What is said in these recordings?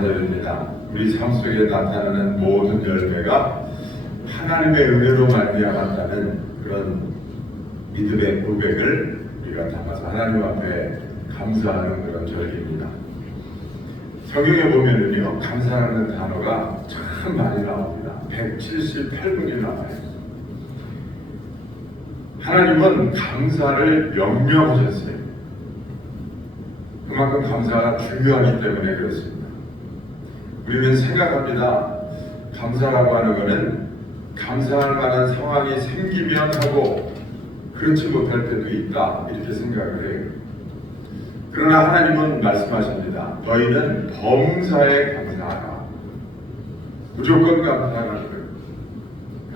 자녀입니다. 우리 삶 속에 나타나는 모든 열매가 하나님의 은혜로 말미암았다는 그런 믿음의 고백을 우리가 담아서 하나님 앞에 감사하는 그런 절기입니다. 성경에 보면은요, 감사하는 단어가 참 많이 나옵니다. 178군이 나와요. 하나님은 감사를 명령하셨어요. 그만큼 감사가 중요하기 때문에 그렇습니다. 우리는 생각합니다. 감사라고 하는 것은 감사할 만한 상황이 생기면 하고 그렇지 못할 때도 있다, 이렇게 생각을 해요. 그러나 하나님은 말씀하십니다. 너희는 범사에 감사하라. 무조건 감사하라는 거예요.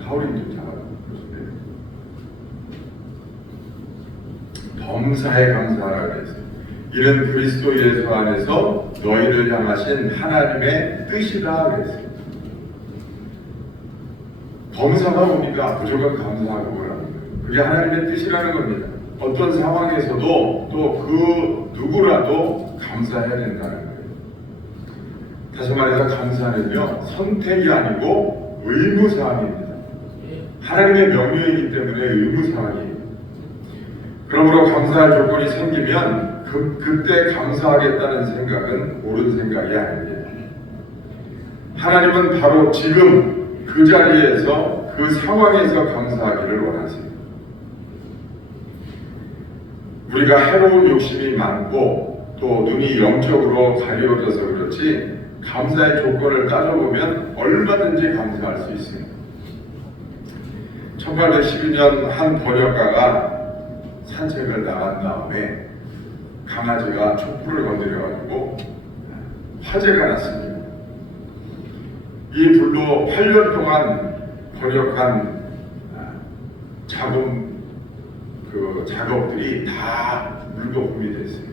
하울링도 잘하고 그러시네요. 범사에 감사하라 그랬어요. 이는 그리스도 예수 안에서 너희를 향하신 하나님의 뜻이다 그랬어요. 범사가 뭡니까? 무조건 감사하고 그러는 거예요. 그게 하나님의 뜻이라는 겁니다. 어떤 상황에서도 또 그 누구라도 감사해야 된다는 거예요. 다시 말해서 감사는요, 선택이 아니고 의무사항입니다. 하나님의 명령이기 때문에 의무사항이에요. 그러므로 감사할 조건이 생기면 그때 감사하겠다는 생각은 옳은 생각이 아닙니다. 하나님은 바로 지금 그 자리에서 그 상황에서 감사하기를 원하세요. 우리가 해로운 욕심이 많고 또 눈이 영적으로 가려져서 그렇지 감사의 조건을 따져보면 얼마든지 감사할 수 있습니다. 1812년 한 번역가가 산책을 나간 다음에 강아지가 촛불을 건드려가지고 화재가 났습니다. 이 불로 8년 동안 번역한 작업들이 다 물거품이 됐어요.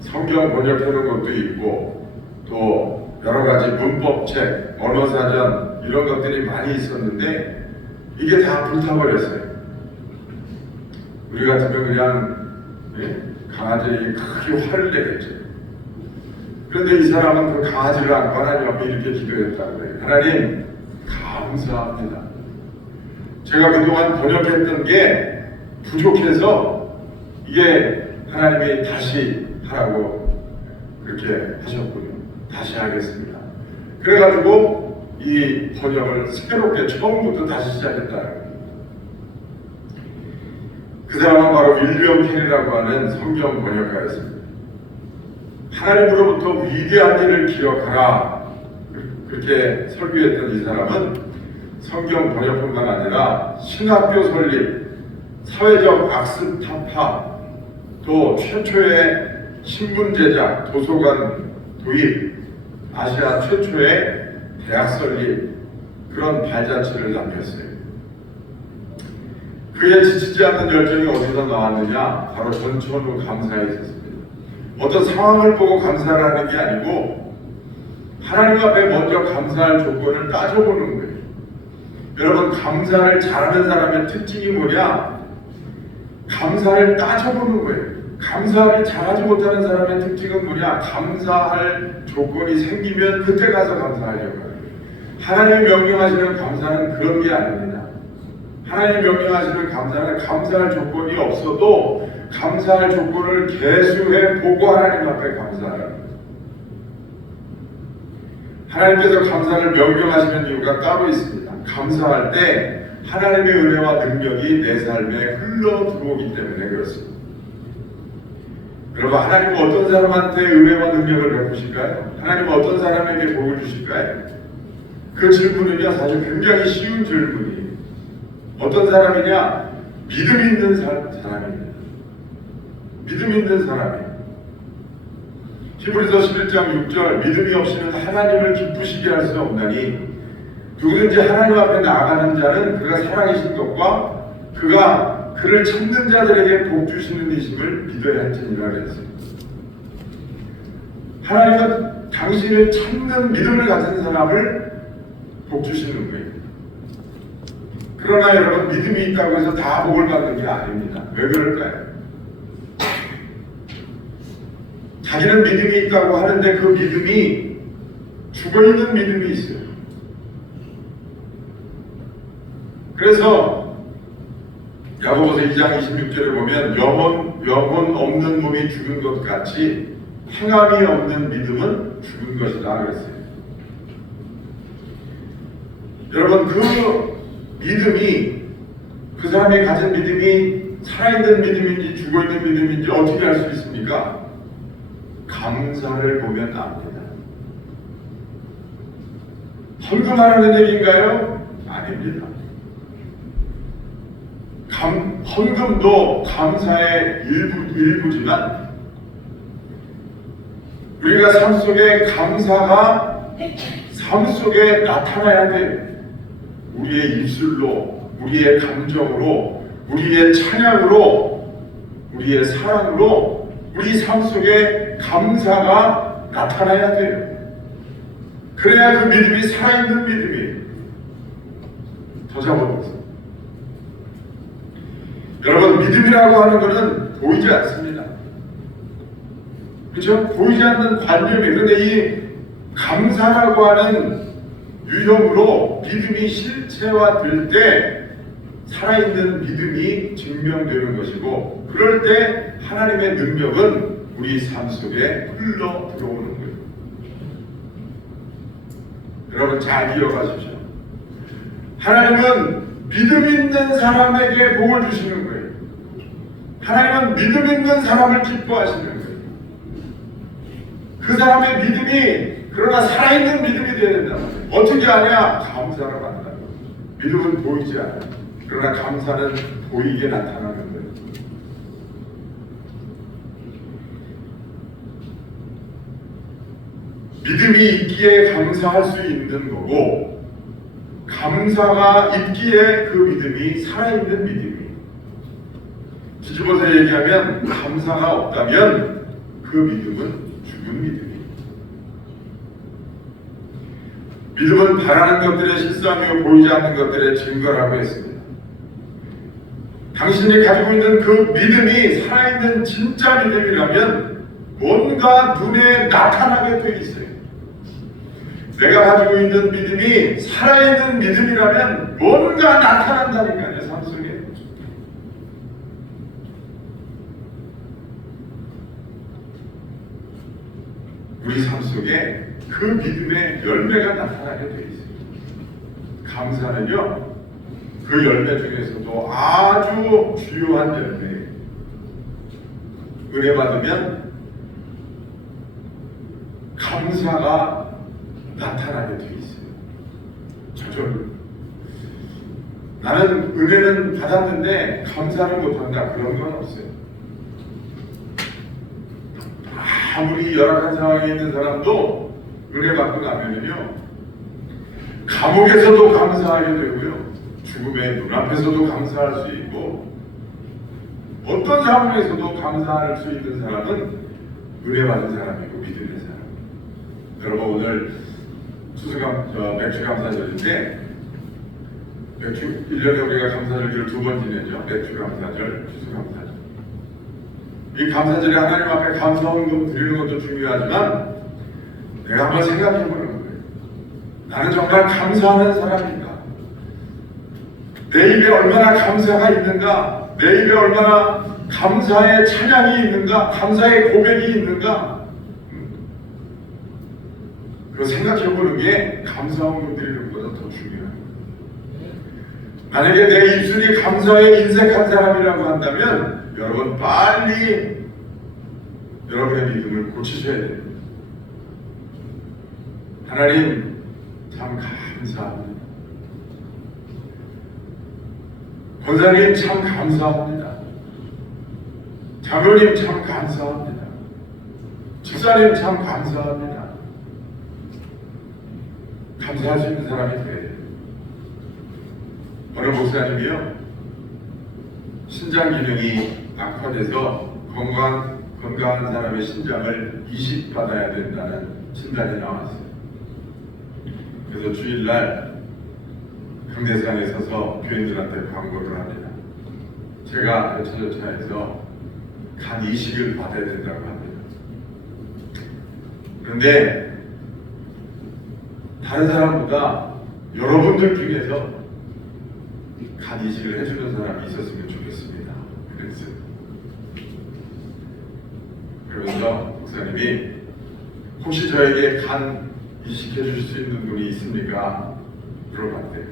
성경 번역하는 것도 있고 또 여러 가지 문법책, 언어사전 이런 것들이 많이 있었는데 이게 다 불타버렸어요. 우리 같으면 그냥 강아지에게 크게 화를 내겠죠. 그런데 이 사람은 그 강아지를 안고 하나님 앞에 이렇게 기도했다고 해요. 하나님 감사합니다. 제가 그동안 번역했던 게 부족해서 이게 하나님이 다시 하라고 그렇게 하셨군요. 다시 하겠습니다. 그래가지고 이 번역을 새롭게 처음부터 다시 시작했다는 거예요. 그 사람은 바로 윌리엄 캐리라고 하는 성경 번역가였습니다. 하나님으로부터 위대한 일을 기억하라 그렇게 설교했던 이 사람은 성경 번역뿐만 아니라 신학교 설립, 사회적 악습 타파, 또 최초의 신문 제작, 도서관 도입, 아시아 최초의 대학 설립, 그런 발자취를 남겼어요. 그의 지치지 않는 열정이 어디서 나왔느냐? 바로 전천후 감사에 있었습니다. 어떤 상황을 보고 감사를 하는 게 아니고 하나님 앞에 먼저 감사할 조건을 따져보는 거예요. 여러분, 감사를 잘하는 사람의 특징이 뭐냐? 감사를 따져보는 거예요. 감사를 잘하지 못하는 사람의 특징은 뭐냐? 감사할 조건이 생기면 그때 가서 감사하려고 해요. 하나님이 명령하시는 감사는 그런 게 아닙니다. 하나님이 명령하시는 감사는 감사할 조건이 없어도 감사할 조건을 계수해 보고 하나님 앞에 감사하라는 거예요. 하나님께서 감사를 명령하시는 이유가 따로 있습니다. 감사할 때 하나님의 은혜와 능력이 내 삶에 흘러 들어오기 때문에 그렇습니다. 여러분, 하나님은 어떤 사람한테 은혜와 능력을 베푸실까요? 하나님은 어떤 사람에게 복을 주실까요? 그 질문은요, 사실 굉장히 쉬운 질문이에요. 어떤 사람이냐? 믿음 있는 사람입니다. 믿음 있는 사람이에요. 히브리서 11장 6절, 믿음이 없이는 하나님을 기쁘시게 할 수 없나니 누구든지 하나님 앞에 나아가는 자는 그가 살아계신 것과 그가 그를 찾는 자들에게 복 주시는 이심을 믿어야 할지니라 그랬어요. 하나님은 당신을 찾는 믿음을 가진 사람을 복 주시는 거예요. 그러나 여러분, 믿음이 있다고 해서 다 복을 받는 게 아닙니다. 왜 그럴까요? 자기는 믿음이 있다고 하는데 그 믿음이 죽어있는 믿음이 있어요. 그래서 야고보서 2장 26절에 보면 영혼 없는 몸이 죽은 것 같이 행함이 없는 믿음은 죽은 것이다 그랬어요. 여러분, 그 믿음이, 그 사람이 가진 믿음이 살아있는 믿음인지 죽어있는 믿음인지 어떻게 알 수 있습니까? 감사를 보면 압니다. 헌금하라는 얘기인가요? 아닙니다. 헌금도 감사의 일부지만 우리가 삶 속에 감사가 삶 속에 나타나야 돼요. 우리의 입술로, 우리의 감정으로, 우리의 찬양으로, 우리의 사랑으로 우리 삶 속에 감사가 나타나야 돼요. 그래야 그 믿음이 살아있는 믿음이에요. 더 잡아보세요. 여러분, 믿음이라고 하는 것은 보이지 않습니다. 그렇죠? 보이지 않는 관념이. 그런데 이 감사라고 하는 유형으로 믿음이 실체화될 때 살아있는 믿음이 증명되는 것이고, 그럴 때 하나님의 능력은 우리 삶 속에 흘러 들어오는 거예요. 여러분, 잘 기억하십시오. 하나님은 믿음 있는 사람에게 복을 주시는 거예요. 하나님은 믿음 있는 사람을 기뻐하시는 거예요. 그 사람의 믿음이 그러나 살아있는 믿음이 되어야 된다. 어떻게 하냐? 감사를 한다. 믿음은 보이지 않아요. 그러나 감사는 보이게 나타나는 거예요. 믿음이 있기에 감사할 수 있는 거고, 감사가 있기에 그 믿음이 살아있는 믿음이에요. 뒤집어서 얘기하면 감사가 없다면 그 믿음은 죽은 믿음이에요. 믿음은 바라는 것들의 실상이요 보이지 않는 것들의 증거라고 했습니다. 당신이 가지고 있는 그 믿음이 살아있는 진짜 믿음이라면 뭔가 눈에 나타나게 돼 있어요. 내가 가지고 있는 믿음이 살아있는 믿음이라면 뭔가 나타난다니까요, 삶 속에. 우리 삶 속에 그 믿음의 열매가 나타나게 돼 있어요. 감사는요, 그 열매 중에서도 아주 주요한 열매예요. 은혜 받으면 감사가 나타나게 돼 있어요. 저절로. 나는 은혜는 받았는데 감사를 못한다, 그런 건 없어요. 아무리 열악한 상황에 있는 사람도 은혜 받고 나면요, 감옥에서도 감사하게 되고요, 죽음의 눈앞에서도 감사할 수 있고, 어떤 상황에서도 감사할 수 있는 사람은 은혜 받은 사람이고 믿음의 사람. 여러분, 오늘 맥주 감사절인데, 맥주 1년에 우리가 감사절기를 2번 지내죠. 맥주 감사절, 추수 감사절. 이 감사절에 하나님 앞에 감사헌금 드리는 것도 중요하지만 내가 한번 생각해 보는 거예요. 나는 정말 감사하는 사람인가? 내 입에 얼마나 감사가 있는가? 내 입에 얼마나 감사의 찬양이 있는가? 감사의 고백이 있는가? 그거 생각해 보는 게 감사헌금 드리는 것보다 더 중요해요. 만약에 내 입술이 감사에 인색한 사람이라고 한다면 여러분, 빨리 여러분의 믿음을 고치셔야 됩니다. 하나님 참 감사합니다. 권사님 참 감사합니다. 장로님 참 감사합니다. 집사님 참 감사합니다. 감사할 수 있는 사람이 돼야 돼요. 어느 목사님이요, 신장 기능이 악화돼서 건강한 사람의 신장을 이식받아야 된다는 진단이 나왔어요. 그래서 주일날 강대상에 서서 교인들한테 광고를 합니다. 제가 여차저차해서 간 이식을 받아야 된다고 합니다. 그런데 다른 사람보다 여러분들 중에서 간 이식을 해주는 사람이 있었으면 좋겠습니다. 그러면서 목사님이 혹시 저에게 간 이식해 주실 수 있는 분이 있습니까? 물어봤대요.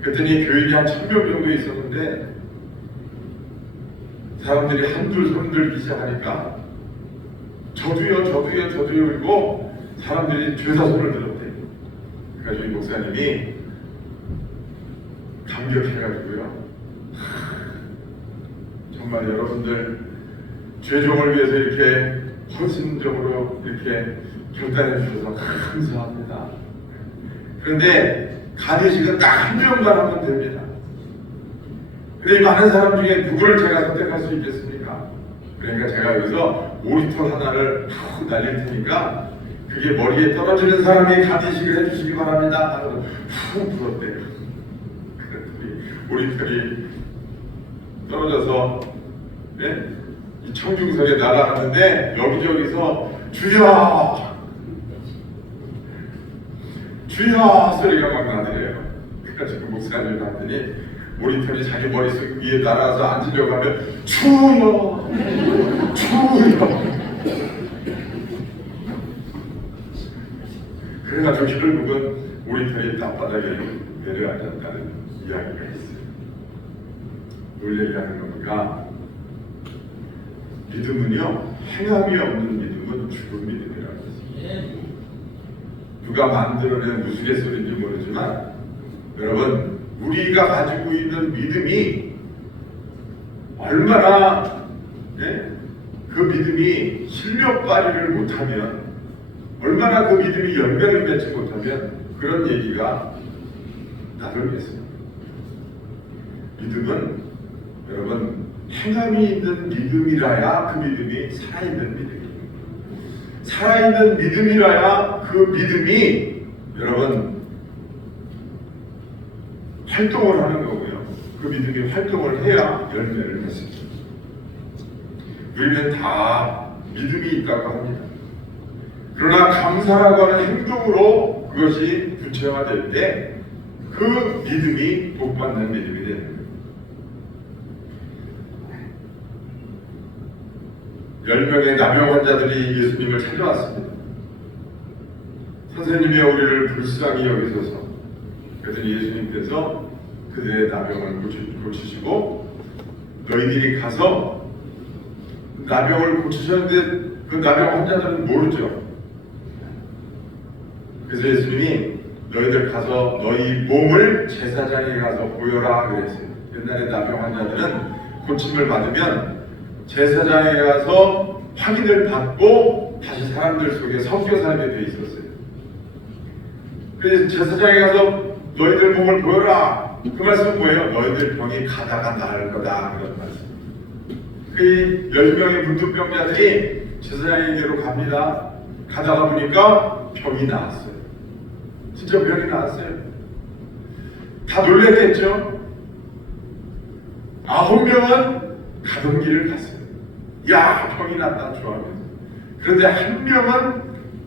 그랬더니 교인이 한 1000명 정도 있었는데 사람들이 한둘 손들기 시작하니까 저도요 그리고 사람들이 죄다 손을 들었대요. 그래가지고 이 목사님이 감격해가지고요, 정말 여러분들 죄종을 위해서 이렇게 헌신적으로 이렇게 결단해 주셔서 감사합니다. 그런데 간이식은 딱 한 명만 하면 됩니다. 근데 이 많은 사람 중에 누구를 제가 선택할 수 있겠습니까? 그러니까 제가 여기서 오리털 하나를 푹 날릴 테니까 그게 머리에 떨어지는 사람이 간이식을 해주시기 바랍니다 하고 푹 불었대요. 그랬더니 오리털이 떨어져서 이 청중석에 날아가는데 여기저기서 주여 소리가 막 나더래요. 그래가지고 목사님을 봤더니 오리털이 자기 머릿속 위에 날아가서 앉으려고 하면 주여 그래가지고 결국은 오리털이 땅바닥에 내려앉았다는 이야기가 있어요. 뭘 얘기하는 겁니까? 믿음은요, 행함이 없는 믿음은 죽은 믿음이라고 했습니다. 누가 만들어낸 우스갯소리인지 모르지만 여러분, 우리가 가지고 있는 믿음이 얼마나 그 믿음이 실력 발휘를 못하면, 얼마나 그 믿음이 열매를 맺지 못하면 그런 얘기가 나돌겠어요. 믿음은 여러분, 행함이 있는 믿음이라야 그 믿음이 살아있는 믿음이에요. 살아있는 믿음이라야 그 믿음이 여러분 활동을 하는 거고요. 그 믿음이 활동을 해야 열매를 맺습니다. 우리는 다 믿음이 있다고 합니다. 그러나 감사라고 하는 행동으로 그것이 구체화될 때 그 믿음이 복받는 믿음이 됩니다. 10명의 나병 환자들이 예수님을 찾아왔습니다. 선생님이 우리를 불쌍히 여기소서. 그랬더니 예수님께서 그들의 나병을 고치시고 너희들이 가서 나병을 고치셨는데 그 나병 환자들은 모르죠. 그래서 예수님이 너희들 가서 너희 몸을 제사장에 가서 보여라 그랬어요. 옛날에 나병 환자들은 고침을 받으면 제사장에 가서 확인을 받고 다시 사람들 속에 섞여 살게 돼 있었어요. 그래서 제사장에 가서 너희들 몸을 보여라. 그 말씀은 뭐예요? 너희들 병이 가다가 나을 거다, 그런 말씀. 그 10명의 문둥병자들이 제사장에게로 갑니다. 가다가 보니까 병이 나았어요. 진짜 병이 나았어요. 다 놀랬겠죠? 9명은 가던 길을 갔어요. 야, 병이 났다 좋아하면서. 그런데 한 명은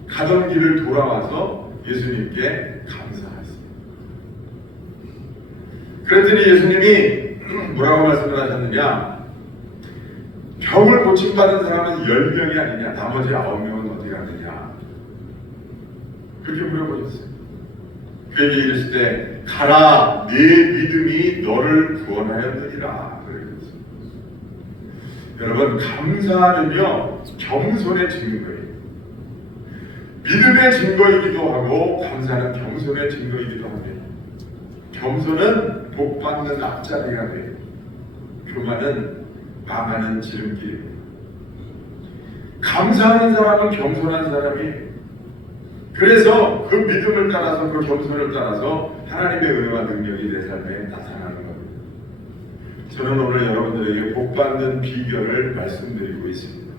가던 길을 돌아와서 예수님께 감사했어요. 그랬더니 예수님이 뭐라고 말씀을 하셨느냐? 병을 고침받은 사람은 10명이 아니냐? 나머지 9명은 어디 갔느냐? 그렇게 물어보셨어요. 그에게 이르실 때 가라, 네 믿음이 너를 구원하였느니라. 여러분, 감사는요 겸손의 증거예요. 믿음의 증거이기도 하고 감사는 겸손의 증거이기도 합니다. 겸손은 복받는 앞자리가 돼요. 교만은 망하는 지름길이에요. 감사하는 사람은 겸손한 사람이에요. 그래서 그 믿음을 따라서, 그 겸손을 따라서 하나님의 은혜와 능력이 내 삶에 나타나는 겁니다. 저는 오늘 여러분들에게 복받는 비결을 말씀드리고 있습니다.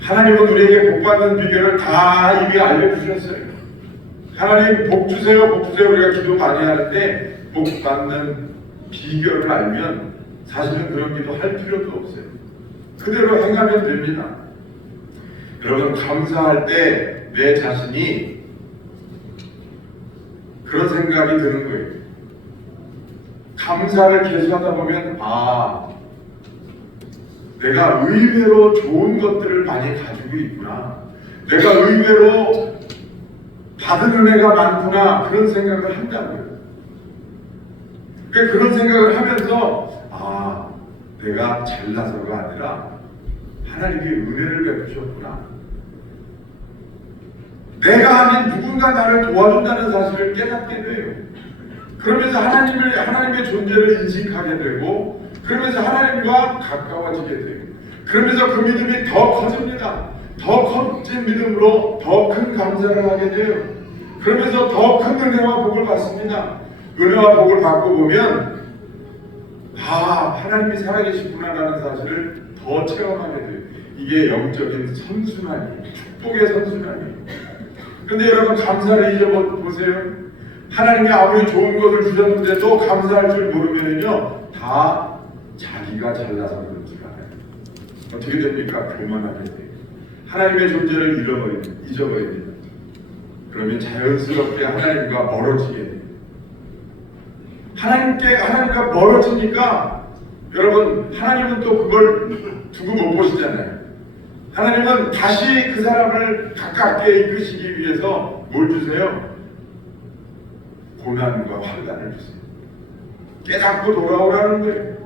하나님은 우리에게 복받는 비결을 다 이미 알려주셨어요. 하나님 복 주세요, 복 주세요. 우리가 기도 많이 하는데 복받는 비결을 알면 사실은 그런 기도 할 필요도 없어요. 그대로 행하면 됩니다. 여러분, 감사할 때 내 자신이 그런 생각이 드는 거예요. 감사를 계속 하다 보면 내가 의외로 좋은 것들을 많이 가지고 있구나, 내가 의외로 받은 은혜가 많구나, 그런 생각을 한다고요. 그런 생각을 하면서 내가 잘나서가 아니라 하나님이 은혜를 베푸셨구나, 내가 아닌 누군가 나를 도와준다는 사실을 깨닫게 돼요. 그러면서 하나님의 존재를 인식하게 되고, 그러면서 하나님과 가까워지게 돼요. 그러면서 그 믿음이 더 커집니다. 더 커진 믿음으로 더 큰 감사를 하게 돼요. 그러면서 더 큰 은혜와 복을 받습니다. 은혜와 복을 받고 보면 하나님이 살아계시구나라는 사실을 더 체험하게 돼요. 이게 영적인 선순환이에요. 축복의 선순환이에요. 근데 여러분, 감사를 잊어보세요. 하나님이 아무리 좋은 것을 주셨는데도 감사할 줄 모르면요, 다 자기가 잘나서 그런 줄 알아요. 어떻게 됩니까? 교만하게 돼요. 하나님의 존재를 잊어버립니다. 그러면 자연스럽게 하나님과 멀어지게 돼요. 하나님과 멀어지니까 여러분, 하나님은 또 그걸 두고 못 보시잖아요. 하나님은 다시 그 사람을 가깝게 이끄시기 위해서 뭘 주세요? 고난과 환난을 주세요. 깨닫고 돌아오라는 거예요.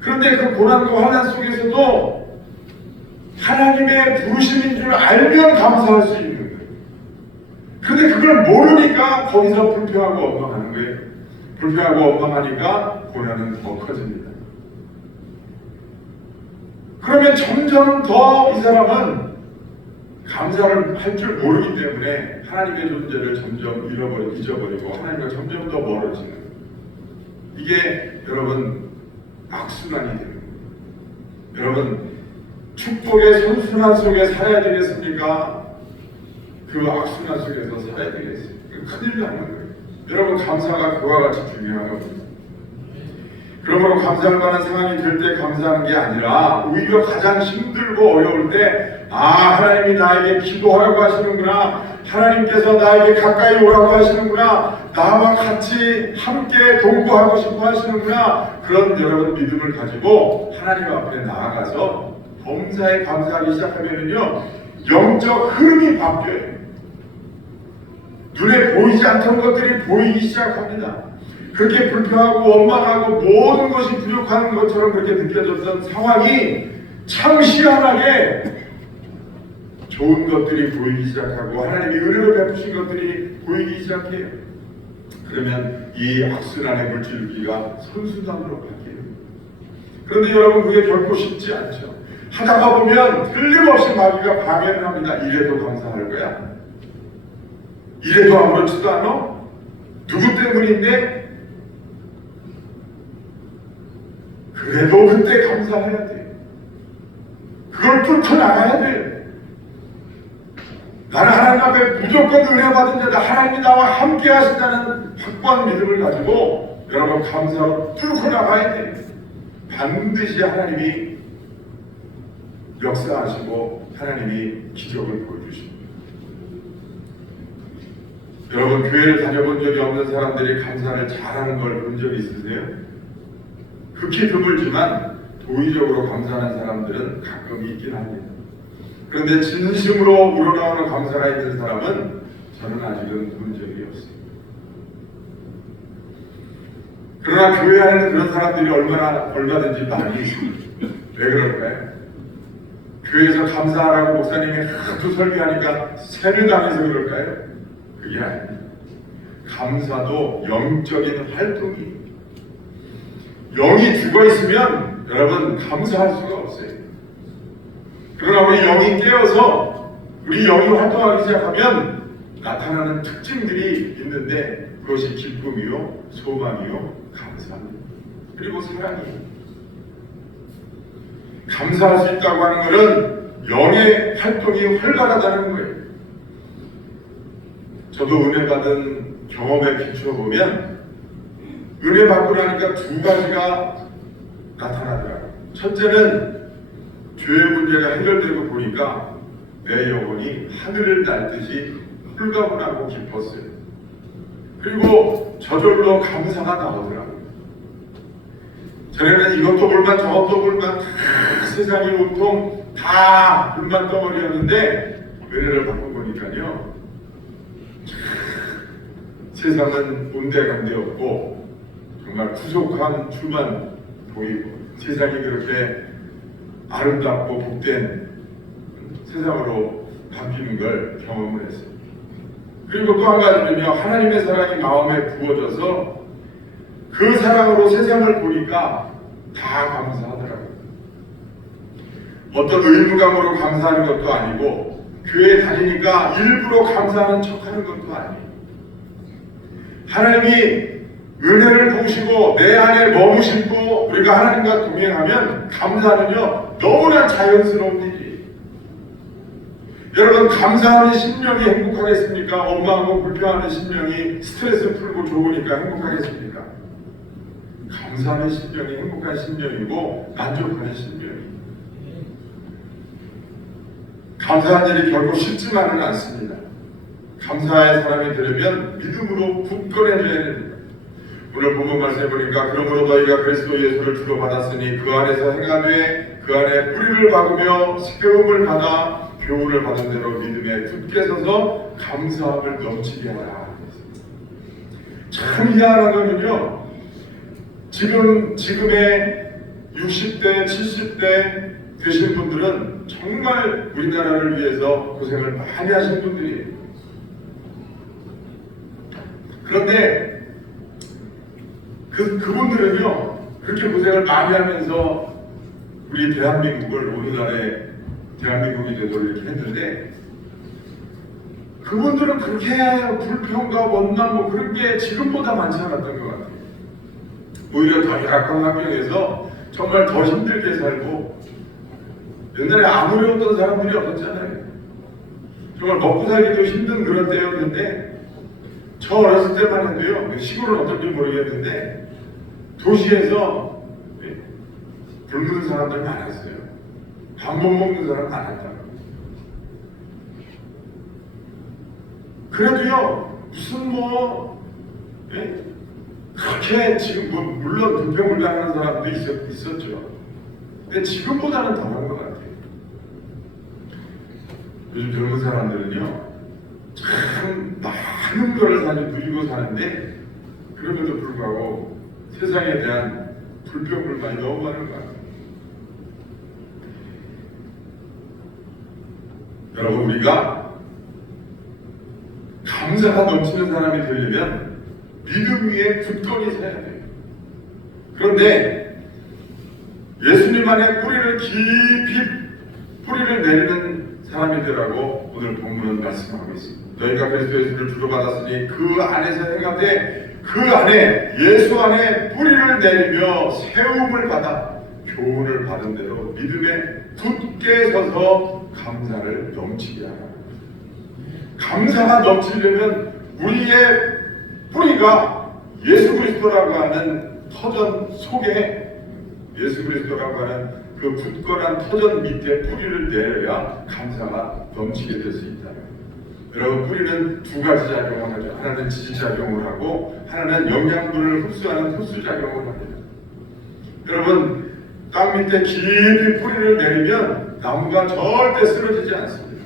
그런데 그 고난과 환난 속에서도 하나님의 부르심인 줄 알면 감사할 수 있는 거예요. 그런데 그걸 모르니까 거기서 불평하고 원망하는 거예요. 불평하고 원망하니까 고난은 더 커집니다. 그러면 점점 더 이 사람은 감사를 할 줄 모르기 때문에 하나님의 존재를 점점 잊어버리고 하나님과 점점 더 멀어지는, 이게 여러분 악순환이 되는 거예요. 여러분, 축복의 선순환 속에 살아야 되겠습니까? 그 악순환 속에서 살아야 되겠습니까? 큰일 나는 거예요. 여러분, 감사가 그와 같이 중요한 겁니다. 그러므로 감사할 만한 상황이 될 때 감사하는 게 아니라 오히려 가장 힘들고 어려울 때 하나님이 나에게 기도하라고 하시는구나, 하나님께서 나에게 가까이 오라고 하시는구나, 나와 같이 함께 동거하고 싶어 하시는구나, 그런 여러분 믿음을 가지고 하나님 앞에 나아가서 범사에 감사하기 시작하면요, 영적 흐름이 바뀌어요. 눈에 보이지 않던 것들이 보이기 시작합니다. 그렇게 불평하고 원망하고 모든 것이 부족한 것처럼 그렇게 느껴졌던 상황이 참 희한하게 좋은 것들이 보이기 시작하고 하나님이 은혜로 베푸신 것들이 보이기 시작해요. 그러면 이 악순환의 물줄기가 선순환으로 바뀌어요. 그런데 여러분, 그게 결코 쉽지 않죠. 하다가 보면 틀림없이 마귀가 방해를 합니다. 이래도 감사할 거야? 이래도 아무렇지도 않아? 누구 때문인데? 그래도 그때 감사해야 돼. 그걸 뚫고 나가야 돼. 나는 하나님 앞에 무조건 은혜 받은 자다, 하나님이 나와 함께 하신다는 확고한 믿음을 가지고 여러분 감사로 뚫고 나가야 돼. 반드시 하나님이 역사하시고 하나님이 기적을 보여주십니다. 여러분, 교회를 다녀본 적이 없는 사람들이 감사를 잘하는 걸 본 적이 있으세요? 극히 드물지만 도의적으로 감사하는 사람들은 가끔 있긴 합니다. 그런데 진심으로 우러나오는 감사가 있는 사람은 저는 아직은 본 적이 없습니다. 그러나 교회 안에는 그런 사람들이 얼마든지 많이 있습니다. 왜 그럴까요? 교회에서 감사하라고 목사님이 하도 설교하니까 세뇌당해서 그럴까요? 그게 아닙니다. 감사도 영적인 활동이, 영이 죽어있으면 여러분 감사할 수가 없어요. 그러나 우리 영이 깨어서 우리 영이 활동하기 시작하면 나타나는 특징들이 있는데 그것이 기쁨이요, 소망이요, 감사입니다. 그리고 사랑이에요. 감사할 수 있다고 하는 것은 영의 활동이 활발하다는 거예요. 저도 은혜 받은 경험에 비추어보면 은혜 받고 나니까 두 가지가 나타나더라고요. 첫째는 죄의 문제가 해결되고 보니까 내 영혼이 하늘을 날듯이 홀가분하고 깊었어요. 그리고 저절로 감사가 나오더라고요. 전에는 이것도 불만 저것도 불만 다 세상이 온통 다 불만 덩어리였는데 은혜를 받고 보니까요, 세상은 온데간데 없고 정말 부족한 줄만 보이고 세상이 그렇게 아름답고 복된 세상으로 바뀌는 걸 경험을 했어요. 그리고 또 한 가지는요, 하나님의 사랑이 마음에 부어져서 그 사랑으로 세상을 보니까 다 감사하더라고요. 어떤 의무감으로 감사하는 것도 아니고 교회에 다니니까 일부러 감사하는 척하는 것도 아니에요. 하나님이 은혜를 보시고 내 안에 머무시고 우리가 하나님과 동행하면 감사는요 너무나 자연스러운 일이에요. 여러분, 감사하는 심령이 행복하겠습니까? 원망하고 불평하는 심령이 스트레스 풀고 좋으니까 행복하겠습니까? 감사하는 심령이 행복한 심령이고 만족하는 심령이에요. 감사한 일이 결코 쉽지만은 않습니다. 감사의 사람이 되려면 믿음으로 굳건해져야 됩니다. 오늘 본문 말씀해 보니까 그러므로 너희가 그리스도 예수를 주로 받았으니 그 안에서 행하되 그 안에 뿌리를 박으며 세움을 받아 교훈을 받은 대로 믿음에 굳게 서서 감사함을 넘치게 하라. 참 희한한 거는요, 지금의 60대 70대 되신 분들은 정말 우리나라를 위해서 고생을 많이 하신 분들이에요. 그런데 그분들은요 그렇게 고생을 많이 하면서 우리 대한민국을 오늘날의 대한민국이 되도록 이렇게 했는데, 그분들은 그렇게 불평과 원망 뭐 그런 게 지금보다 많지 않았던 것 같아요. 오히려 더 열악한 환경에서 정말 더 힘들게 살고, 옛날에 안 어려웠던 사람들이 없었잖아요. 정말 먹고 살기도 힘든 그런 때였는데, 저 어렸을 때만 해도요, 시골은 어떤지 모르겠는데 도시에서 굶는 사람들 많았어요. 밥 못 먹는 사람 많았다고. 그래도요 무슨 그렇게 지금 물론 불평불만하는 사람도 있었죠. 근데 지금보다는 더한 것 같아요. 요즘 젊은 사람들은요 참 많은 거를 사실 누리고 사는데, 그럼에도 불구하고 세상에 대한 불평불만이 너무 많은 것 같아요. 여러분, 우리가 감사가 넘치는 사람이 되려면 믿음 위에 굳건히 서야 돼요. 그런데 예수님 안에 뿌리를 깊이 뿌리를 내리는 사람이 되라고 오늘 본문은 말씀하고 있습니다. 너희가 그리스도 예수를 주로 받았으니 그 안에서 행하되 그 안에 예수 안에 뿌리를 내리며 세움을 받아 교훈을 받은 대로 믿음에 굳게 서서 감사를 넘치게 하라. 감사가 넘치려면 우리의 뿌리가 예수 그리스도라고 하는 터전 속에, 예수 그리스도라고 하는 그 굳건한 터전 밑에 뿌리를 내려야 감사가 넘치게 될 수 있다. 여러분, 뿌리는 두 가지 작용을 하죠. 하나는 지지작용을 하고 하나는 영양분을 흡수하는 흡수작용을 합니다. 여러분, 땅 밑에 깊이 뿌리를 내리면 나무가 절대 쓰러지지 않습니다.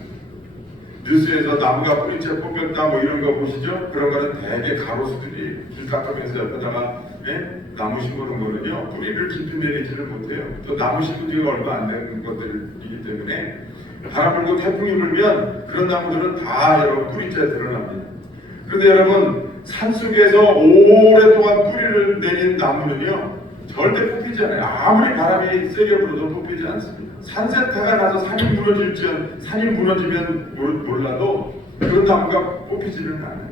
뉴스에서 나무가 뿌리채 뽑혔다 뭐 이런 거 보시죠? 그런 거는 대개 가로수들이 길 닦으면서 옆에다가 나무 심어놓은 거는요 뿌리를 깊이 내리지를 못해요. 또 나무 심은 지가 얼마 안 된 것들이기 때문에 바람 불고 태풍이 불면 그런 나무들은 다 여러분 뿌리채 드러납니다. 그런데 여러분, 산속에서 오랫동안 뿌리를 내린 나무는요 절대 뽑히지 않아요. 아무리 바람이 세게 불어도 뽑히지 않습니다. 산세타가 나서 산이 무너지면 몰라도 그런 나무가 뽑히지는 않아요.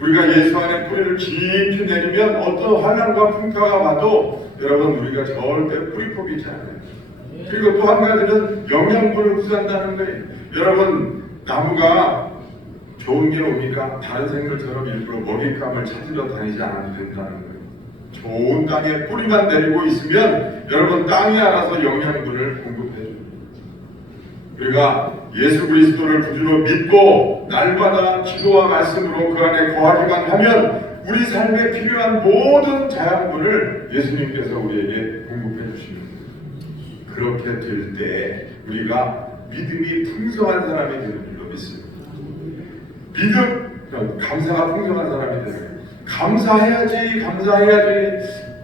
우리가 예수 안에 뿌리를 깊이 내리면 어떤 환난과 풍파가 와도 여러분 우리가 절대 뿌리 뽑히지 않아요. 그리고 또 한 가지는 영양분을 흡수한다는 거예요. 여러분, 나무가 좋은 게 오니까 다른 생물처럼 일부러 먹잇감을 찾으러 다니지 않아도 된다는 거예요. 좋은 땅에 뿌리만 내리고 있으면 여러분 땅이 알아서 영양분을 공급해 줍니다. 우리가 예수 그리스도를 구주로 믿고 날마다 기도와 말씀으로 그 안에 거하기만 하면 우리 삶에 필요한 모든 자양분을 예수님께서 우리에게 공급해 주십니다. 그렇게 될 때 우리가 믿음이 풍성한 사람이 되는 줄로 믿습니다. 감사가 풍성한 사람이 되는 거예요. 감사해야지.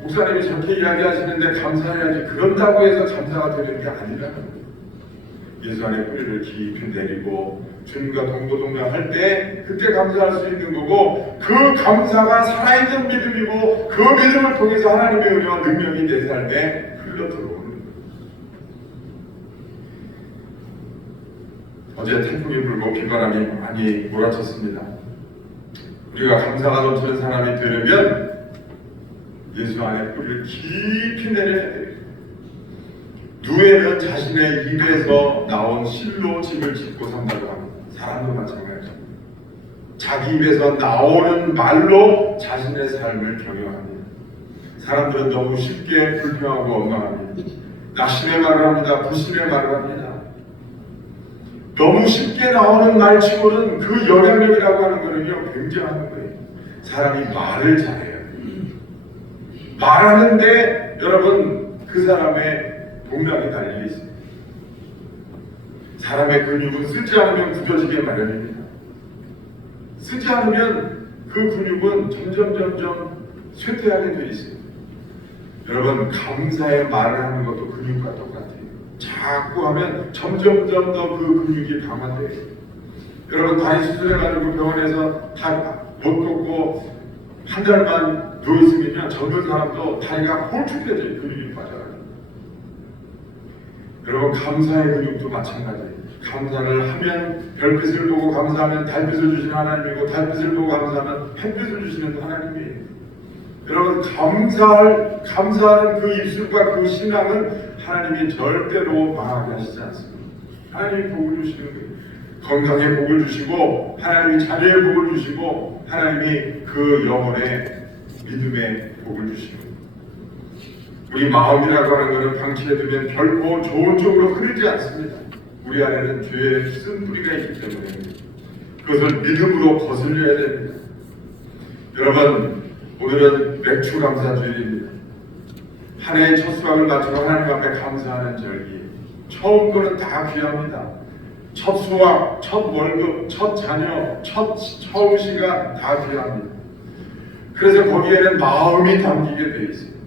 목사님이 저렇게 이야기하시는데 감사해야지. 그런다고 해서 감사가 되는 게 아니라는 거예요. 예수 안에 뿌리를 깊이 내리고 주님과 동고동락할 때 그때 감사할 수 있는 거고, 그 감사가 살아있는 믿음이고 그 믿음을 통해서 하나님의 은혜와 능력이 내 삶에 흘러 들어오는 거예요. 어제 태풍이 불고 비바람이 많이 몰아쳤습니다. 우리가 감사가 넘치는 사람이 되려면 예수 안에 뿌리를 깊이 내려야 돼요. 누에는 자신의 입에서 나온 실로 집을 짓고 산다고 합니다. 사람도 마찬가지입니다. 자기 입에서 나오는 말로 자신의 삶을 경영합니다. 사람들은 너무 쉽게 불평하고 원망합니다. 낙심의 말을 합니다. 불신의 말을 합니다. 너무 쉽게 나오는 말치고는 그 영향력이라고 하는 거는요, 굉장한 거예요. 사람이 말을 잘해요. 말하는데 여러분 그 사람의 동락이 달려 있습니다. 사람의 근육은 쓰지 않으면 굳어지게 마련입니다. 쓰지 않으면 그 근육은 점점 쇠퇴하게 되어 있습니다. 여러분, 감사의 말을 하는 것도 근육과 똑같아요. 자꾸 하면 점점 더 그 근육이 강화돼요. 여러분, 다리 수술해가지고 병원에서 다리 못 걷고 한 달만 누워있으면 젊은 사람도 다리가 홀쭉해져요. 근육이 빠져요. 여러분, 감사의 근육도 마찬가지예요. 감사를 하면 별빛을 보고 감사하면 달빛을 주시는 하나님이고, 달빛을 보고 감사하면 햇빛을 주시는 하나님이에요. 여러분, 감사하는 그 입술과 그 신앙은 하나님이 절대로 망하게 하시지 않습니다. 하나님이 복을 주시는 거예요. 건강에 복을 주시고, 하나님이 자녀의 복을 주시고, 하나님이 그 영혼의 믿음의 복을 주시는 거예요. 우리 마음이라고 하는 것은 방치해두면 결코 좋은 쪽으로 흐르지 않습니다. 우리 안에는 죄의 쓴뿌리가 있기 때문에 그것을 믿음으로 거슬려야 됩니다. 여러분, 오늘은 맥주 감사주일입니다. 한 해의 첫 수확을 마치고 하나님 앞에 감사하는 절기. 처음 거는 다 귀합니다. 첫 수확, 첫 월급, 첫 자녀, 처음 시간 다 귀합니다. 그래서 거기에는 마음이 담기게 되어 있습니다.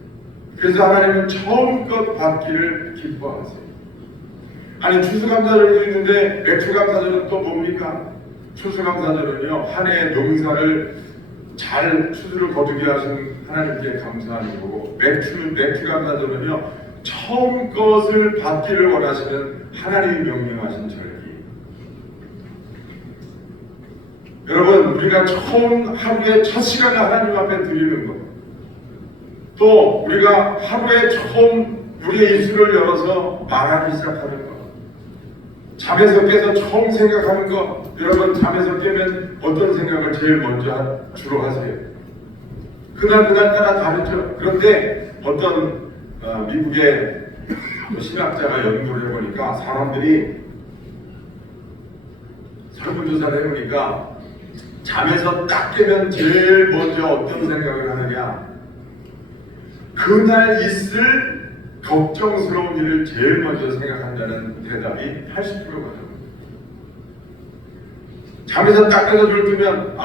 그래서 하나님은 처음 것 받기를 기뻐하세요. 아니, 추수감사절도 있는데 맥주감사절은 또 뭡니까? 추수감사절은요, 한 해의 농사를 잘 추수를 거두게 하신 하나님께 감사하는 거고, 맥주감사절은요, 처음 것을 받기를 원하시는 하나님이 명령하신 절기. 여러분, 우리가 처음 하루의 첫 시간을 하나님 앞에 드리는 것, 또 우리가 하루에 처음 우리의 입술을 열어서 말하기 시작하는 것, 잠에서 깨서 처음 생각하는 것. 여러분, 잠에서 깨면 어떤 생각을 제일 먼저 주로 하세요? 그날 따라 다르죠. 그런데 어떤 미국의 신학자가 연구를 해보니까, 사람들이 설문조사를 해보니까 잠에서 딱 깨면 제일 먼저 어떤 생각을 하느냐, 그날 있을 걱정스러운 일을 제일 먼저 생각한다는 대답이 80%거든요. 잠에서 딱 깨서 눈을 뜨면,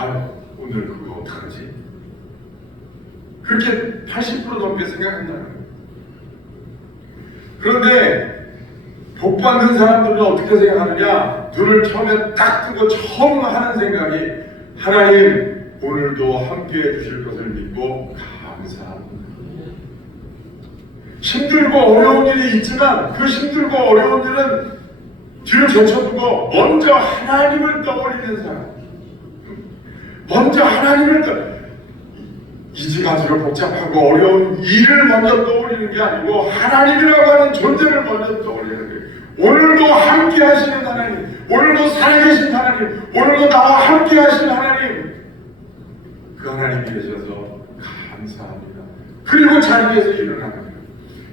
오늘 그거 어떡하지? 그렇게 80% 넘게 생각한다는 거예요. 그런데 복 받는 사람들은 어떻게 생각하느냐? 눈을 처음에 딱 뜨고 처음 하는 생각이, 하나님 오늘도 함께 해주실 것을 믿고 감사합니다. 힘들고 어려운 일이 있지만 그 힘들고 어려운 일은 뒤로 제쳐두고 먼저 하나님을 떠올리는 사람, 먼저 하나님을 이지가지로 복잡하고 어려운 일을 먼저 떠올리는 게 아니고 하나님이라고 하는 존재를 먼저 떠올리는 거예요. 오늘도 함께 하시는 하나님, 오늘도 살아계신 하나님, 오늘도 나와 함께 하시는 하나님, 그 하나님이 계셔서 감사합니다. 그리고 자리에서 일어나는 거예요.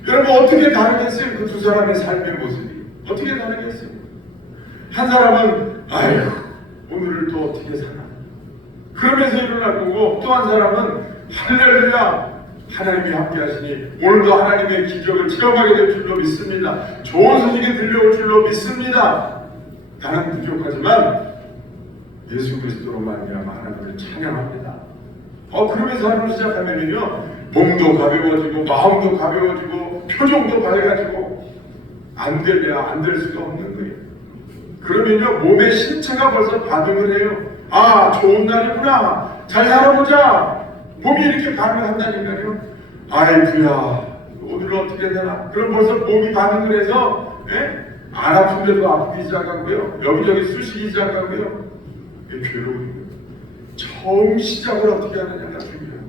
여러분, 어떻게 다르겠어요? 그 두 사람의 삶의 모습이 어떻게 다르겠어요? 한 사람은 아휴 오늘을 또 어떻게 사나 그러면서 일어날 거고, 또 한 사람은 할렐루야 하나님이 함께 하시니 오늘도 하나님의 기적을 체험하게 될 줄로 믿습니다. 좋은 소식이 들려올 줄로 믿습니다. 나는 부족하지만 예수 그리스도로 말미암아 하나님을 찬양합니다. 그러면서 하루를 시작하면요 몸도 가벼워지고 마음도 가벼워지고 표정도 밝아지고 안 되면 안 될 수가 없는 거예요. 그러면요 몸의 신체가 벌써 반응을 해요. 아 좋은 날이구나 잘 살아보자. 몸이 이렇게 반응한다니까요. 아이쿠야 오늘은 어떻게 되나. 그럼 벌써 몸이 반응을 해서 안 아픈데도 아프기 시작하고요 여기저기 쑤시기 시작하고요. 이게 괴로운 거예요. 처음 시작을 어떻게 하느냐가 중요해요.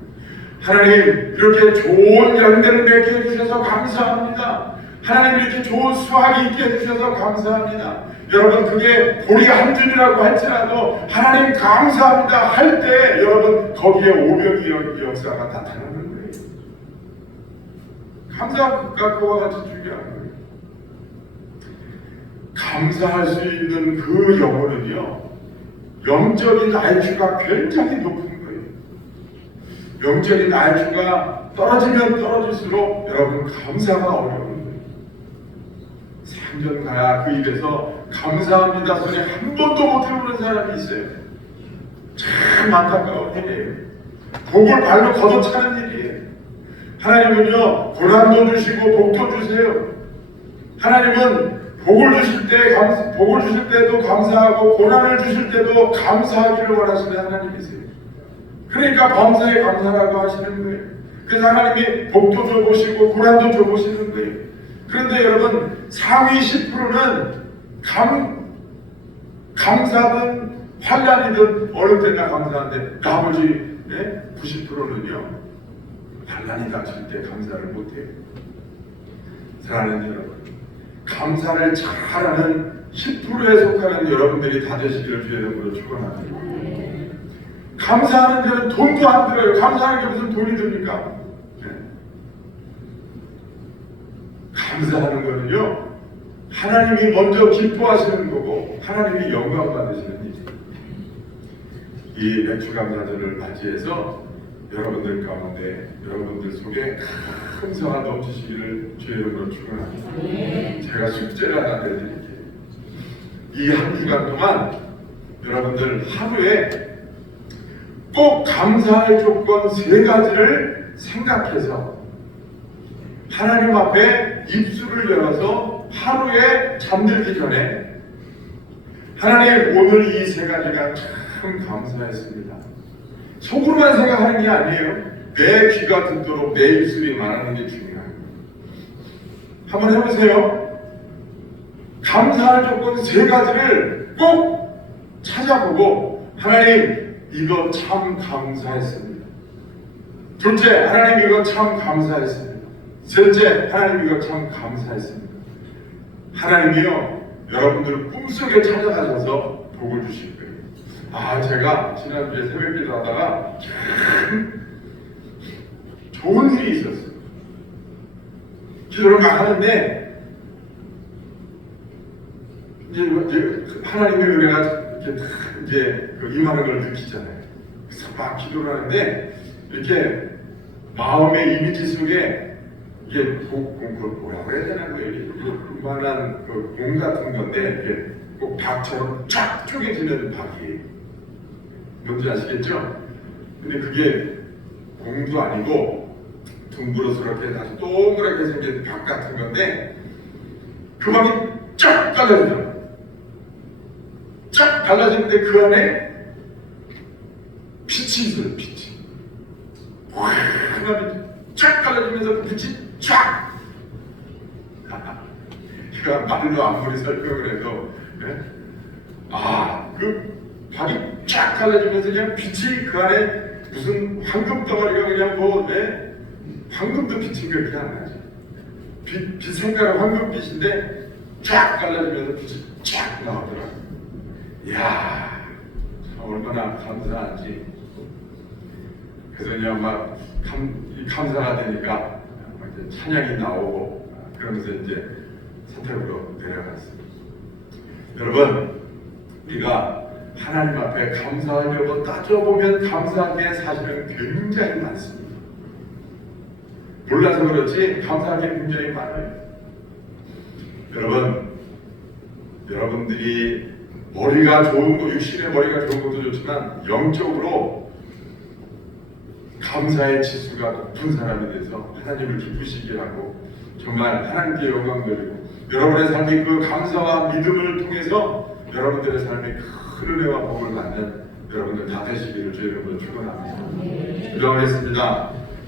하나님 이렇게 좋은 연대를 맺게 해주셔서 감사합니다. 하나님 이렇게 좋은 수확이 있게 해주셔서 감사합니다. 여러분 그게 보리 한 줄이라고 할지라도 하나님 감사합니다 할 때 여러분 거기에 오병이 역사가 나타나는 거예요. 감사가 그와 같이 중요한 거예요. 감사할 수 있는 그 영혼은요 영적인 IQ가 굉장히 높은 거예요. 영적인 IQ가 떨어지면 떨어질수록 여러분 감사가 어려운 거예요. 생전 가야 그 입에서 감사합니다 소리 한 번도 못 해보는 사람이 있어요. 참 안타까운 일이에요. 복을 발로 걷어차는 일이에요. 하나님은요 고난도 주시고 복도 주세요. 하나님은 복을 주실 때도 감사하고 고난을 주실 때도 감사하기를 원하시는 하나님이세요. 그러니까 범사에 감사라고 하시는 거예요. 그래서 하나님이 복도 줘보시고 고난도 줘보시는 거예요. 그런데 여러분 상위 10%는 감사든 환난이든 어느 때나 감사한데 나머지 90%는요 환난이 닥칠 때 감사를 못해요. 사랑하는 여러분 감사를 잘하는 10%에 속하는 여러분들이 다 되시기를 주의 이름으로 축원합니다. 감사하는 데는 돈도 안 들어요. 감사하는 게 무슨 돈이 듭니까? 감사하는 거는요 하나님이 먼저 기뻐하시는 거고 하나님이 영광 받으시는 일이에요. 이 맥주감사절을 맞이해서 여러분들 가운데 여러분들 속에 감사가 넘치시기를 주의 이름으로 축원합니다. 제가 숙제를 하나 내드릴게요. 이 한 주간 동안 여러분들 하루에 꼭 감사할 조건 3가지를 생각해서 하나님 앞에 입술을 열어서 하루에 잠들기 전에 하나님 오늘 이 3가지가 참 감사했습니다. 속으로만 생각하는 게 아니에요. 내 귀가 듣도록 내 입술이 말하는 게 중요해요. 한번 해보세요. 감사할 조건 3가지를 꼭 찾아보고 하나님 이거 참 감사했습니다. 둘째 하나님 이거 참 감사했습니다. 셋째 하나님 이거 참 감사했습니다. 하나님이요 여러분들 꿈속에 찾아가셔서 복을 주실 거예요. 제가 지난주에 새벽기도 하다가 참 좋은 일이 있었어요. 기도를 막 하는데 이제 하나님의 은혜가 이렇게 이제 임하는 걸 느끼잖아요. 그래서 막 기도를 하는데 이렇게 마음의 이미지 속에 이게 뭐라고 해야 되나 그만한 공 같은 건데 이렇게 꼭 박처럼 쫙 쪼개지는 박이에요. 뭔지 아시겠죠? 근데 그게 공도 아니고 둥그러스럽게 아주 동그랗게 생긴 박 같은 건데 그 박이 쫙 갈라지더라고요. 쫙 갈라지는데 그 안에 빛이 있어요. 빛이 화면이 쫙 갈라지면서 그 빛이 쫙 제가 말로 아무리 설명을 해도 그 박이 쫙 갈라지면서 그냥 빛이 그 안에 무슨 황금 덩어리가 그냥 황금도 빛이 그렇게 안 나죠. 빛 색깔은 황금빛인데 쫙 갈라지면서 빛이 쫙 나오더라고요. 이야 얼마나 감사한지. 그래서 그냥 막 감사가 되니까 이제 찬양이 나오고 그러면서 이제 사택으로 내려갔습니다. 여러분 우리가 하나님 앞에 감사하려고 따져보면 감사한 게 사실은 굉장히 많습니다. 몰라서 그렇지 감사한 게 굉장히 많아요. 여러분들이 머리가 좋은 거, 육신의 머리가 좋은 것도 좋지만 영적으로 감사의 지수가 높은 사람이 돼서 하나님을 기쁘시게 하고 정말 하나님께 영광 돌리고 여러분의 삶이 그 감사와 믿음을 통해서 여러분들의 삶이 큰 은혜와 복을 받는 여러분들 다 되시기를 주의 이름으로 축원합니다. 기도하겠습니다.